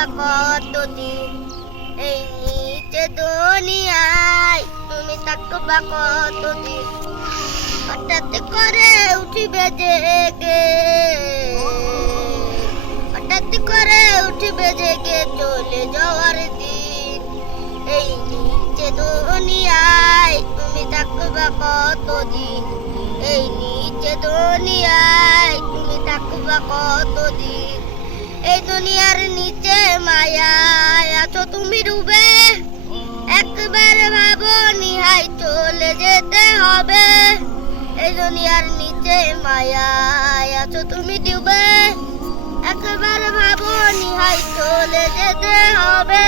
থাকবা কতদিন এই নিচে দুনিয়ায়, তুমি থাকবা কতদিন। হঠাৎ করে উঠিবে জেগে, হঠাৎ করে উঠিবে জেগে চলে যাওয়ার দিন এই নিচে দুনিয়ায়, তুমি থাকবা কতদিন এই নিচে দুনিয়ায়, তুমি থাকবা কতদিন। এই দুনিয়ার নিচে মায়ায় আছো তুমি ডুবে, একবার ভাবো নিহাই চলে যেতে হবে। এই দুনিয়ার নিচে মায়ায় আছো তুমি ডুবে, একবার ভাবো নিহাই চলে যেতে হবে।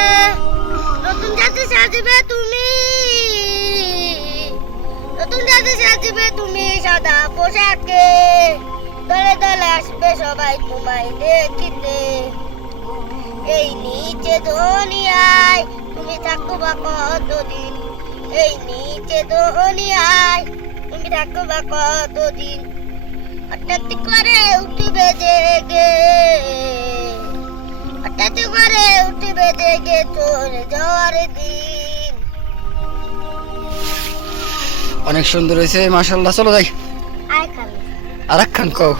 নতুন জাতি সাজবে তুমি, নতুন জাতি সাজবে তুমি সাদা পোশাকে, দলে দলে আসবে সবাই তোমায় দেখিতে। এই নিচে দুনিয়ায় তুমি থাকবা কতদিন এই নিচে দুনিয়ায়, তুমি থাকবা কতদিন। হঠাৎ করে উঠবে জেগে, হঠাৎ করে উঠবে জেগে চলে যাওয়ার দিন। অনেক সুন্দর হয়েছে মাশাআল্লাহ। চলো যাই আয় খান আর একখান কও।